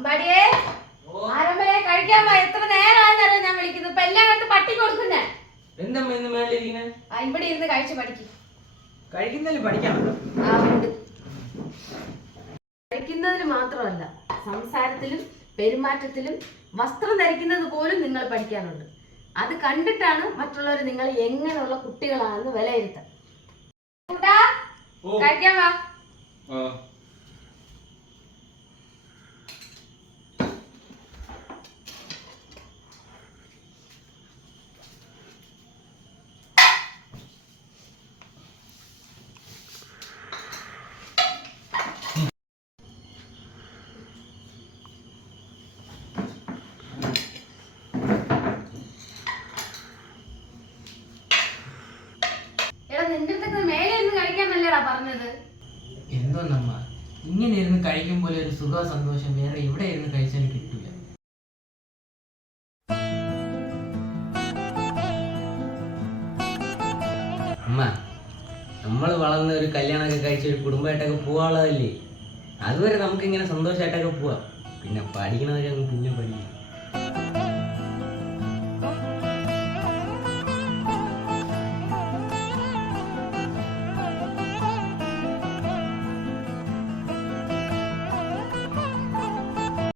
അമ്പാടിയേ ആരംഭയെ കഴിക്കാൻ വാ. എത്ര നേരമായെന്നറിയാം ഞാൻ വിളിക്കുന്നത്. ഇപ്പൊ എല്ലാം കണ്ട് പട്ടി കൊടുക്കുന്നേ. എന്തമ്മ ഇന്ന് മേളിലിരിക്കണേ? ഇവിടെ ഇരുന്ന് കഴിച്ച് പഠിക്കും. കഴിക്കുന്നതിൽ പഠിക്കാമല്ലോ. കഴിക്കുന്നതിന് മാത്രമല്ല, സംസാരത്തിലും പെരുമാറ്റത്തിലും വസ്ത്രം ധരിക്കുന്നത് പോലും നിങ്ങൾ പഠിക്കാനുണ്ട്. അത് കണ്ടിട്ടാണ് മറ്റുള്ളവർ നിങ്ങൾ എങ്ങനെയുള്ള കുട്ടികളാണെന്ന് വിലയിരുത്താൻ. കഴിക്കാൻ വാ. നിന്റെ അടുത്ത് മേലെ ഇരുന്ന് കഴിക്കാന്നല്ലേടാ പറഞ്ഞത്? എന്തോന്നമ്മ, ഇങ്ങനെ ഇരുന്ന് കഴിക്കുമ്പോൾ ഒരു സുഖ സന്തോഷം വേറെ ഇവിടെ ഇരുന്ന് കഴിച്ചാൽ കിട്ടില്ല. അമ്മ, നമ്മൾ വളർന്ന് ഒരു കല്യാണമൊക്കെ കഴിച്ച് ഒരു കുടുംബമായിട്ടൊക്കെ പോവാനുള്ളതല്ലേ. അതുവരെ നമുക്കിങ്ങനെ സന്തോഷമായിട്ടൊക്കെ പോവാം. പിന്നെ പഠിക്കണതൊക്കെ പിന്നെ പഠിക്കും.